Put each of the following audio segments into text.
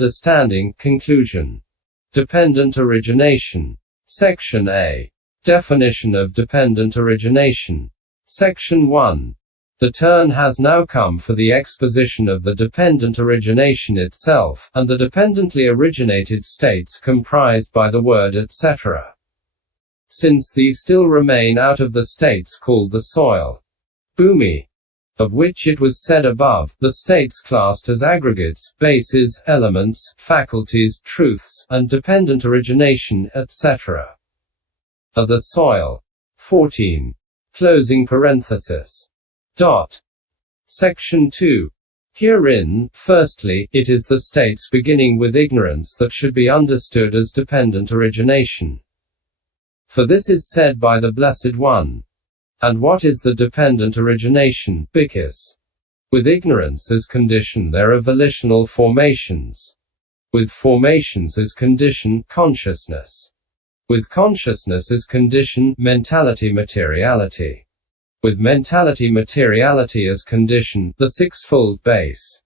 understanding. Conclusion. Dependent origination. Section A. Definition of dependent origination. Section 1. The turn has now come for the exposition of the dependent origination itself, and the dependently originated states comprised by the word etc. Since these still remain out of the states called the soil, bhúmi, of which it was said above, the states classed as aggregates, bases, elements, faculties, truths, and dependent origination, etc. are the soil. 14. Closing parenthesis. Section 2. Herein, firstly, it is the states beginning with ignorance that should be understood as dependent origination. For this is said by the Blessed One. And what is the dependent origination, bhikkhus? With ignorance as condition there are volitional formations. With formations as condition, consciousness. With consciousness as condition, mentality-materiality. With mentality-materiality as condition, the sixfold base.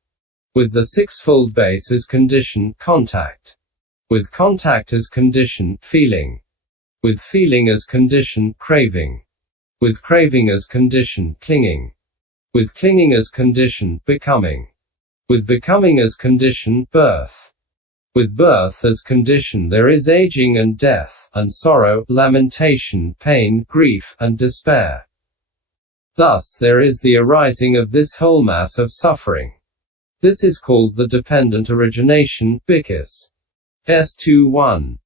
With the sixfold base as condition, contact. With contact as condition, feeling. With feeling as condition, craving. With craving as condition, clinging. With clinging as condition, becoming. With becoming as condition, birth. With birth as condition there is aging and death, and sorrow, lamentation, pain, grief, and despair. Thus there is the arising of this whole mass of suffering. This is called the dependent origination, bhikkhus. S21.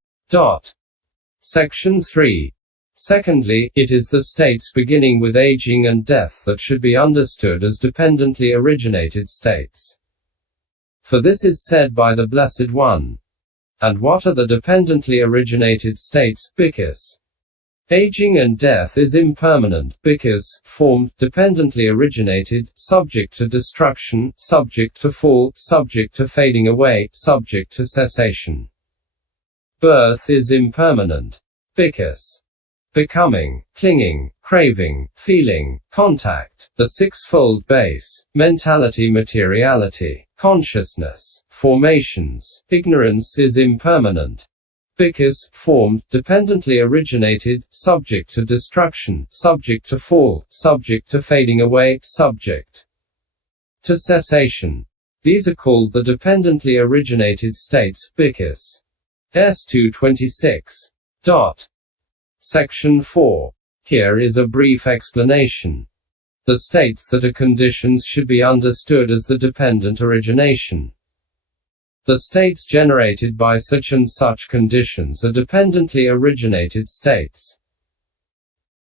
Section 3. Secondly, it is the states beginning with aging and death that should be understood as dependently originated states. For this is said by the Blessed One. And what are the dependently originated states, bhikkhus? Aging and death is impermanent, bhikkhus, formed, dependently originated, subject to destruction, subject to fall, subject to fading away, subject to cessation. Birth is impermanent, bhikkhus. Becoming, clinging, craving, feeling, contact, the sixfold base, mentality-materiality, consciousness, formations, ignorance is impermanent. Bhikkhus, formed, dependently originated, subject to destruction, subject to fall, subject to fading away, subject to cessation. These are called the dependently originated states, bhikkhus. S226. Section 4. Here is a brief explanation. The states that are conditions should be understood as the dependent origination. The states generated by such and such conditions are dependently originated states.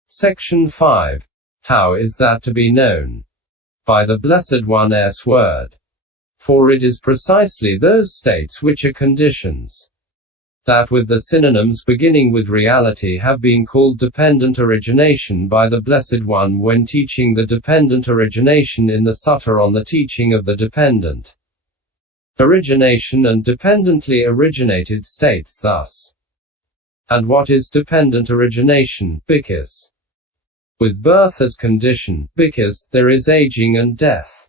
Section 5. How is that to be known? By the Blessed One's word. For it is precisely those states which are conditions that with the synonyms beginning with reality have been called dependent origination by the Blessed One when teaching the dependent origination in the Sutta on the teaching of the dependent origination and dependently originated states thus. And what is dependent origination, bhikkhus? With birth as condition, bhikkhus, there is aging and death.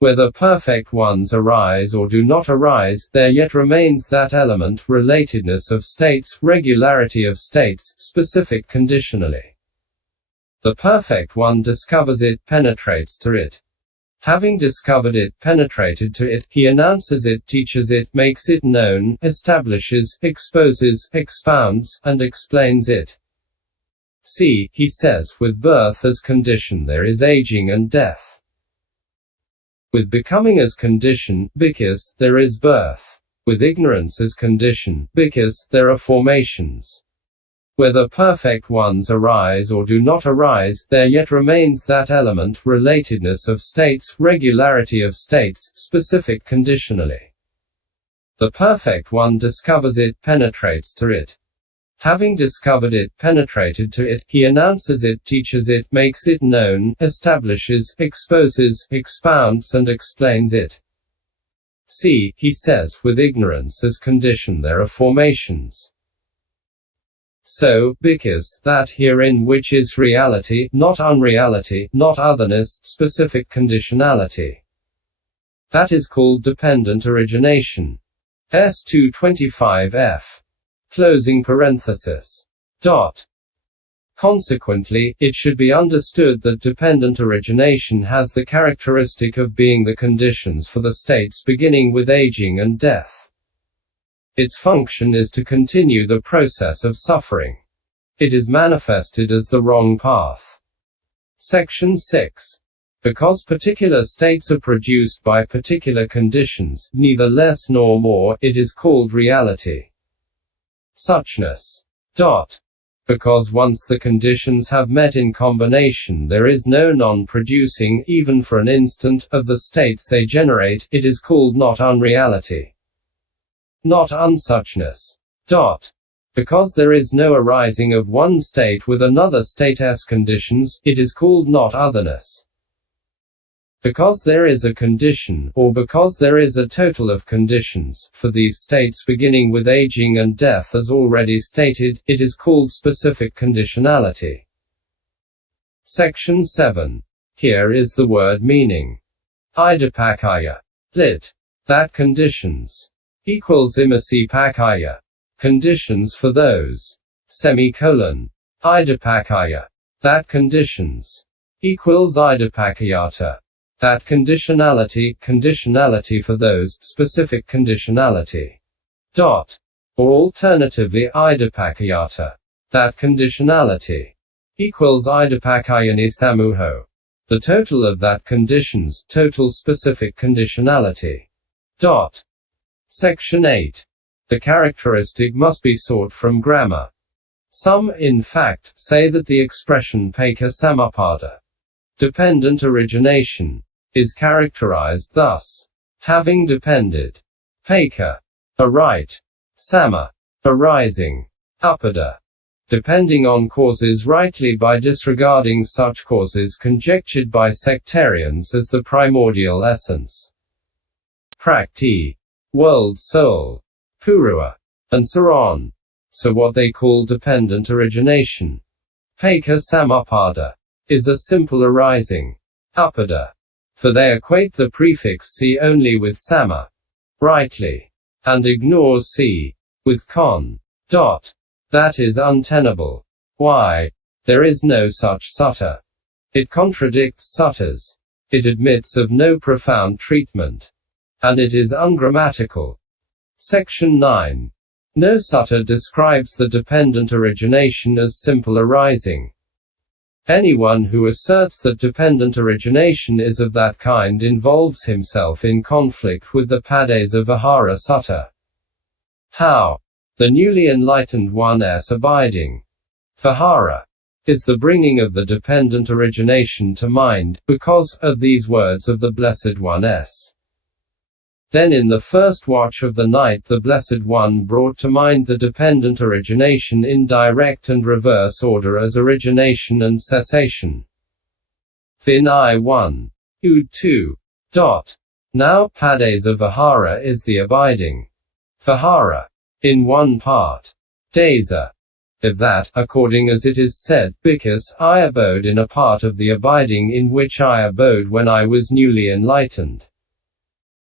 Whether perfect ones arise or do not arise, there yet remains that element, relatedness of states, regularity of states, specific conditionally. The perfect one discovers it, penetrates to it. Having discovered it, penetrated to it, he announces it, teaches it, makes it known, establishes, exposes, expounds, and explains it. See, he says, with birth as condition there is aging and death. With becoming as condition, bhikkhus, there is birth. With ignorance as condition, bhikkhus, there are formations. Whether perfect ones arise or do not arise, there yet remains that element, relatedness of states, regularity of states, specific conditionally. The perfect one discovers it, penetrates to it. Having discovered it, penetrated to it, he announces it, teaches it, makes it known, establishes, exposes, expounds and explains it. See, he says, with ignorance as condition there are formations. So, bhikkhus, that herein which is reality, not unreality, not otherness, specific conditionality. That is called dependent origination. S225F. Closing parenthesis. Consequently, it should be understood that dependent origination has the characteristic of being the conditions for the states beginning with aging and death. Its function is to continue the process of suffering. It is manifested as the wrong path. Section 6. Because particular states are produced by particular conditions, neither less nor more, it is called reality. Suchness. Because once the conditions have met in combination, there is no non-producing, even for an instant, of the states they generate, it is called not unreality. Not unsuchness. Because there is no arising of one state with another state's conditions, it is called not otherness. Because there is a condition, or because there is a total of conditions, for these states beginning with aging and death as already stated, it is called specific conditionality. Section 7. Here is the word meaning. Idapakaya. Lit. That conditions. Equals imasipakaya. Conditions for those. Idapakaya. That conditions. Equals idapakayata. That conditionality for those, specific conditionality. Or alternatively idapakayata. That conditionality. Equals idapakayani samuho. The total of that conditions, total specific conditionality. Section 8. The characteristic must be sought from grammar. Some, in fact, say that the expression peka samapada, dependent origination, is characterized thus. Having depended. Peka. A right. Sama. Arising. Upada. Depending on causes rightly by disregarding such causes conjectured by sectarians as the primordial essence. Prakti. World soul. Purua. And so on. So what they call dependent origination. Peka samapada. Is a simple arising. Upada. For they equate the prefix si only with sama. Rightly. And ignore si. With con. That is untenable. Why? There is no such sutta. It contradicts suttas. It admits of no profound treatment. And it is ungrammatical. Section 9. No sutta describes the dependent origination as simple arising. Anyone who asserts that dependent origination is of that kind involves himself in conflict with the Padesa Vihara Sutta. How? The newly enlightened one's abiding. Vihara is the bringing of the dependent origination to mind, because of these words of the Blessed One-S. Then in the first watch of the night the Blessed One brought to mind the dependent origination in direct and reverse order as origination and cessation. Vinay 1. Ud 2. Now Padesa Vihara is the abiding. Vihara. In one part. Desa. Of that, according as it is said, bhikkhus, I abode in a part of the abiding in which I abode when I was newly enlightened.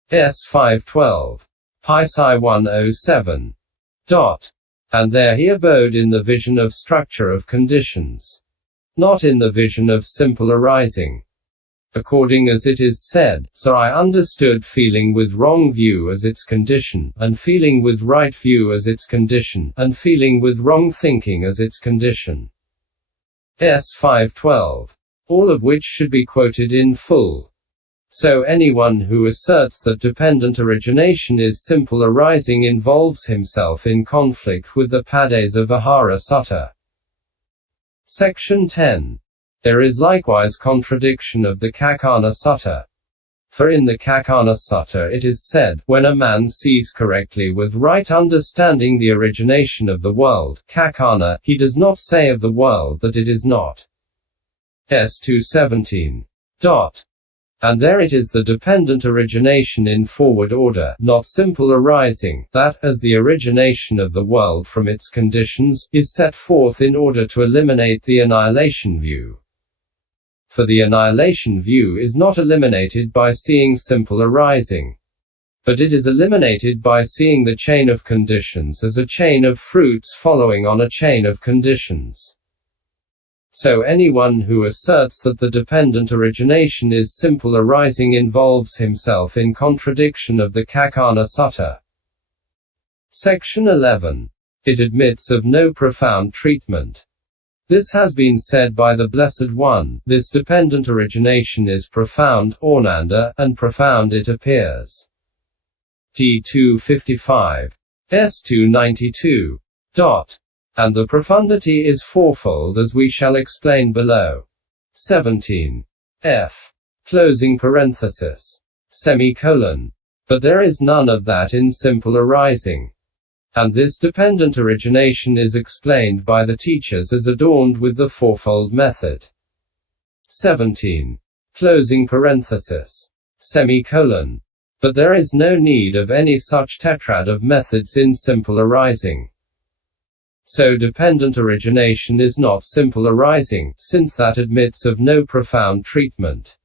S512. Pisai 107. And there he abode in the vision of structure of conditions. Not in the vision of simple arising. According as it is said, so I understood feeling with wrong view as its condition, and feeling with right view as its condition, and feeling with wrong thinking as its condition. S512. All of which should be quoted in full. So anyone who asserts that dependent origination is simple arising involves himself in conflict with the Padesa Vihara Sutta. Section 10. There is likewise contradiction of the Kakana Sutta. For in the Kakana Sutta it is said, when a man sees correctly with right understanding the origination of the world, Kakana, he does not say of the world that it is not. S217. And there it is the dependent origination in forward order, not simple arising, that, as the origination of the world from its conditions, is set forth in order to eliminate the annihilation view. For the annihilation view is not eliminated by seeing simple arising, but it is eliminated by seeing the chain of conditions as a chain of fruits following on a chain of conditions. So anyone who asserts that the dependent origination is simple arising involves himself in contradiction of the Kakana Sutta. Section 11. It admits of no profound treatment. This has been said by the Blessed One, this dependent origination is profound, Ornanda, and profound it appears. D255. S292. And the profundity is fourfold as we shall explain below. 17. F. Closing parenthesis. Semicolon. But there is none of that in simple arising. And this dependent origination is explained by the teachers as adorned with the fourfold method. 17. Closing parenthesis. Semicolon. But there is no need of any such tetrad of methods in simple arising. So dependent origination is not simple arising, since that admits of no profound treatment.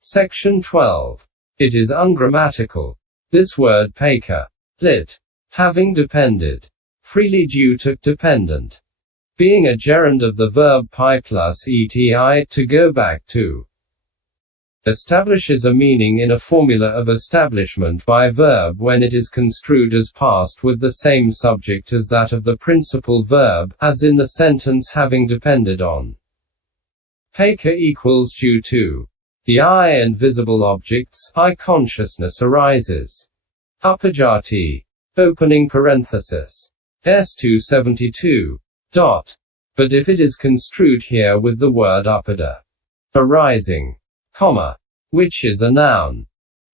Section 12. It is ungrammatical. This word peka, lit. Having depended. Freely due to, dependent. Being a gerund of the verb pi plus eti, to go back to. Establishes a meaning in a formula of establishment by verb when it is construed as past with the same subject as that of the principal verb, as in the sentence having depended on. Peka equals due to. The I and visible objects, I consciousness arises. Upajati. Opening parenthesis. S272. But if it is construed here with the word upada. Arising. Comma. Which is a noun.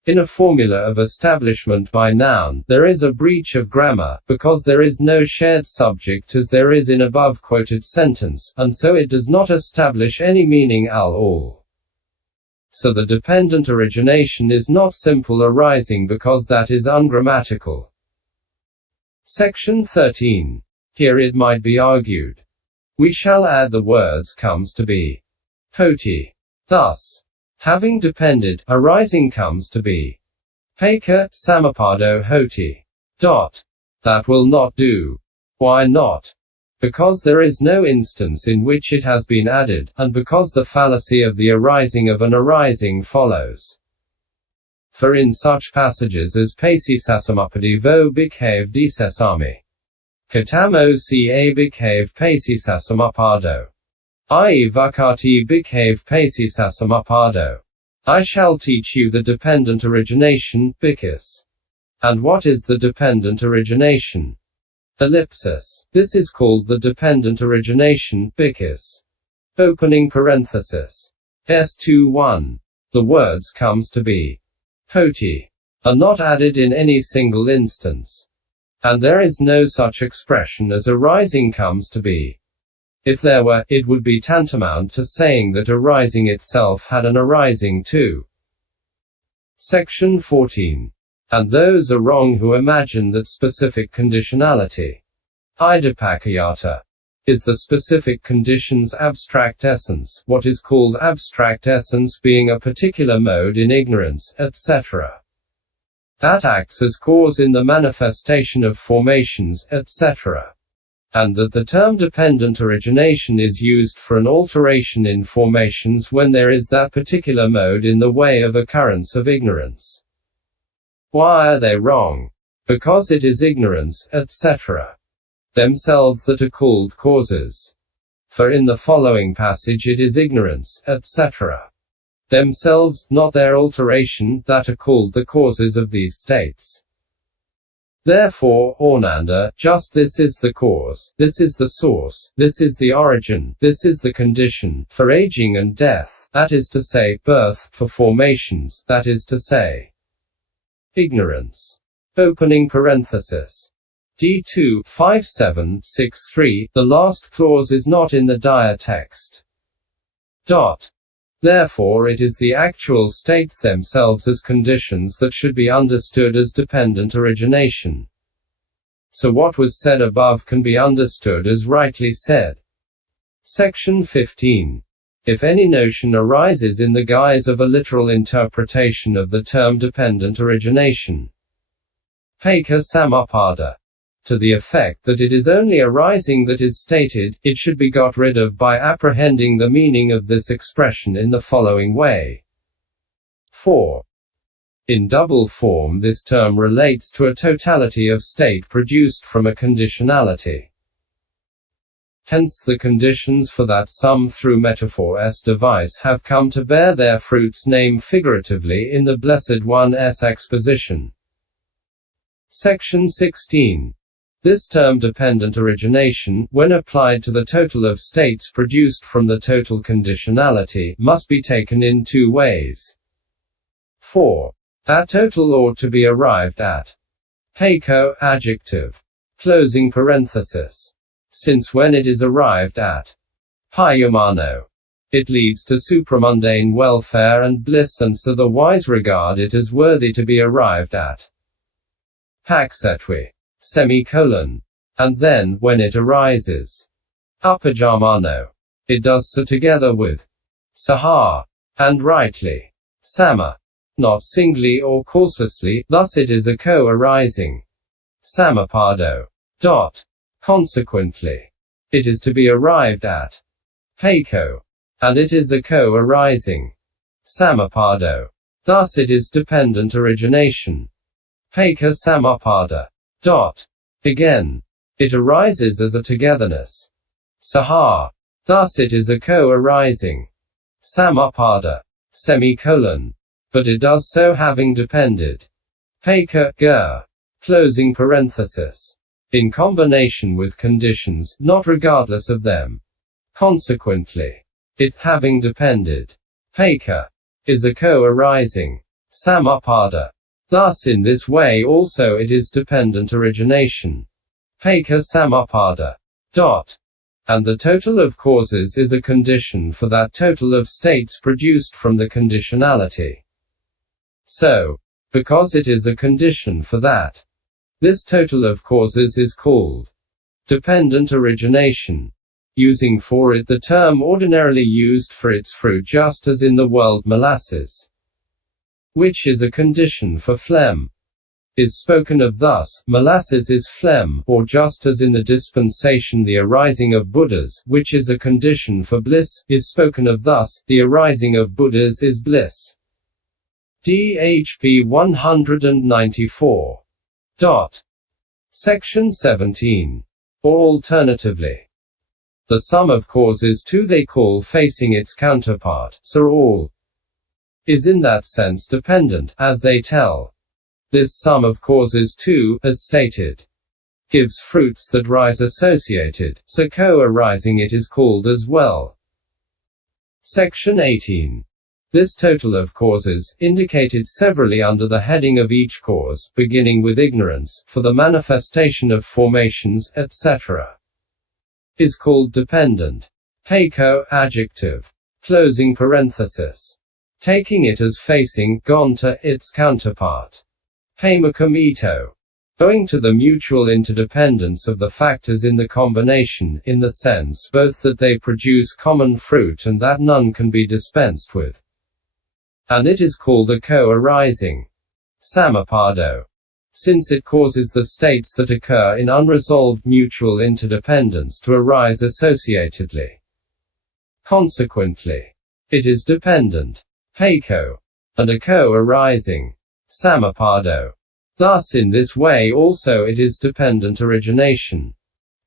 In a formula of establishment by noun, there is a breach of grammar, because there is no shared subject as there is in above quoted sentence, and so it does not establish any meaning at all. So the dependent origination is not simple arising because that is ungrammatical. Section 13. Here it might be argued. We shall add the words comes to be. Hoti. Thus. Having depended, arising comes to be. Peka, samapado hoti. That will not do. Why not? Because there is no instance in which it has been added, and because the fallacy of the arising of an arising follows. For in such passages as Pasi sasamupadi vo bhikkhave disesami. Katamo ca bhikkhave Pasi sasamupado. I vakati bhikkhave Pasi sasamupado. I shall teach you the dependent origination, bhikkhus. And what is the dependent origination? Ellipsis. This is called the dependent origination, bhikkhus. Opening parenthesis. S21. The words comes to be. Hoti. Are not added in any single instance. And there is no such expression as arising comes to be. If there were, it would be tantamount to saying that arising itself had an arising too. Section 14. And those are wrong who imagine that specific conditionality, idapakayata, is the specific condition's abstract essence, what is called abstract essence being a particular mode in ignorance, etc. That acts as cause in the manifestation of formations, etc. And that the term dependent origination is used for an alteration in formations when there is that particular mode in the way of occurrence of ignorance. Why are they wrong? Because it is ignorance, etc. themselves that are called causes. For in the following passage it is ignorance, etc. themselves, not their alteration, that are called the causes of these states. Therefore, Ornanda, just this is the cause, this is the source, this is the origin, this is the condition, for aging and death, that is to say, birth, for formations, that is to say, ignorance. Opening parenthesis. D2, 5763, the last clause is not in the dire text. Therefore it is the actual states themselves as conditions that should be understood as dependent origination. So what was said above can be understood as rightly said. Section 15. If any notion arises in the guise of a literal interpretation of the term dependent origination, peka samappada, to the effect that it is only arising that is stated, it should be got rid of by apprehending the meaning of this expression in the following way. 4. In double form, this term relates to a totality of state produced from a conditionality. Hence the conditions for that some through metaphor's device have come to bear their fruits name figuratively in the Blessed One's exposition. Section 16. This term dependent origination, when applied to the total of states produced from the total conditionality, must be taken in two ways. 4. That total ought to be arrived at. Peko, adjective. Closing parenthesis. Since when it is arrived at, payamano, it leads to supramundane welfare and bliss, and so the wise regard it as worthy to be arrived at. Paksetwi, semicolon. And then, when it arises, upajamano, it does so together with saha, and rightly, sama, not singly or causelessly, thus it is a co-arising. Samapado. Consequently, it is to be arrived at. Peko. And it is a co-arising. Samapado. Thus it is dependent origination. Peka samapada. Again, it arises as a togetherness. Saha. Thus it is a co-arising. Samapada. Semicolon. But it does so having depended. Peka, closing parenthesis. In combination with conditions, not regardless of them. Consequently, it having depended. Peka is a co-arising. Samapada. Thus in this way also it is dependent origination. Peka samapada. And the total of causes is a condition for that total of states produced from the conditionality. So, because it is a condition for that, this total of causes is called dependent origination, using for it the term ordinarily used for its fruit, just as in the world molasses, which is a condition for phlegm, is spoken of thus, molasses is phlegm, or just as in the dispensation the arising of Buddhas, which is a condition for bliss, is spoken of thus, the arising of Buddhas is bliss. DHP 194. Section 17. Or alternatively, the sum of causes too they call facing its counterpart, so all is in that sense dependent, as they tell. This sum of causes too, as stated, gives fruits that rise associated, so co-arising it is called as well. Section 18. This total of causes, indicated severally under the heading of each cause, beginning with ignorance, for the manifestation of formations, etc., is called dependent. Peko, adjective. Closing parenthesis. Taking it as facing, gonta, its counterpart. Pamakum ito. Owing to the mutual interdependence of the factors in the combination, in the sense both that they produce common fruit and that none can be dispensed with. And it is called a co-arising. Samapado. Since it causes the states that occur in unresolved mutual interdependence to arise associatedly. Consequently, it is dependent. Peko. And a co-arising. Samapado. Thus in this way also it is dependent origination.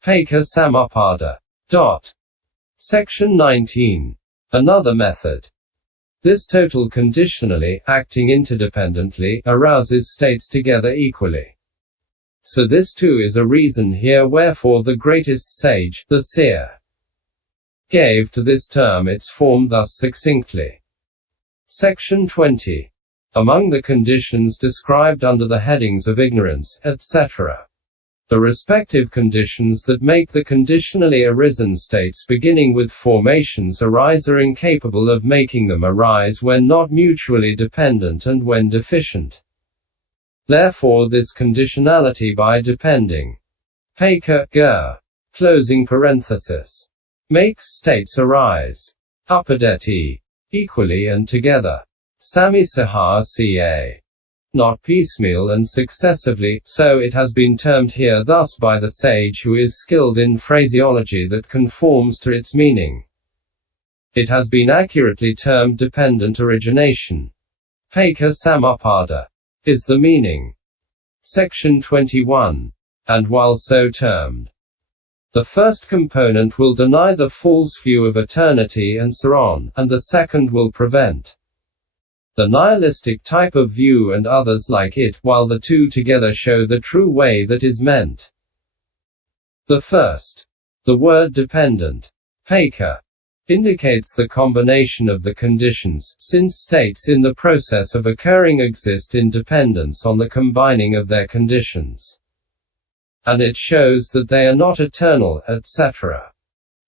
Peka samapada. Section 19. Another method. This total conditionally, acting interdependently, arouses states together equally. So this too is a reason here wherefore the greatest sage, the seer, gave to this term its form thus succinctly. Section 20. Among the conditions described under the headings of ignorance, etc., the respective conditions that make the conditionally arisen states beginning with formations arise are incapable of making them arise when not mutually dependent and when deficient. Therefore this conditionality by depending, peka, closing parenthesis, makes states arise. Upadeti, equally and together. Samisaha ca. Not piecemeal and successively, so it has been termed here thus by the sage who is skilled in phraseology that conforms to its meaning. It has been accurately termed dependent origination. Peka samupada is the meaning. Section 21. And while so termed, the first component will deny the false view of eternity and so on, and the second will prevent the nihilistic type of view and others like it, while the two together show the true way that is meant. The first, the word dependent, peka, indicates the combination of the conditions, since states in the process of occurring exist in dependence on the combining of their conditions. And it shows that they are not eternal, etc.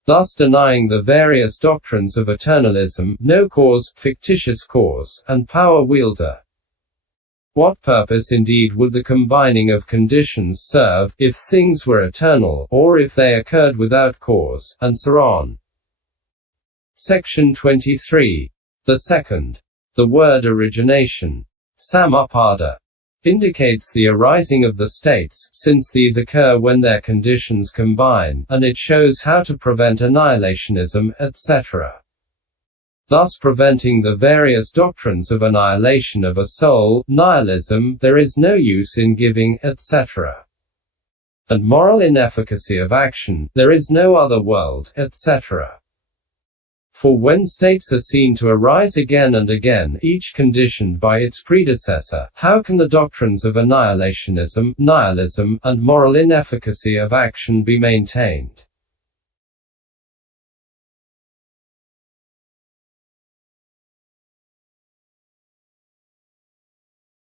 Thus denying the various doctrines of eternalism, no cause, fictitious cause, and power wielder. What purpose indeed would the combining of conditions serve, if things were eternal, or if they occurred without cause, and so on? Section 23. The second, the word origination, samupada, indicates the arising of the states, since these occur when their conditions combine, and it shows how to prevent annihilationism, etc. Thus preventing the various doctrines of annihilation of a soul, nihilism, there is no use in giving, etc. And moral inefficacy of action, there is no other world, etc. For when states are seen to arise again and again, each conditioned by its predecessor, how can the doctrines of annihilationism, nihilism, and moral inefficacy of action be maintained?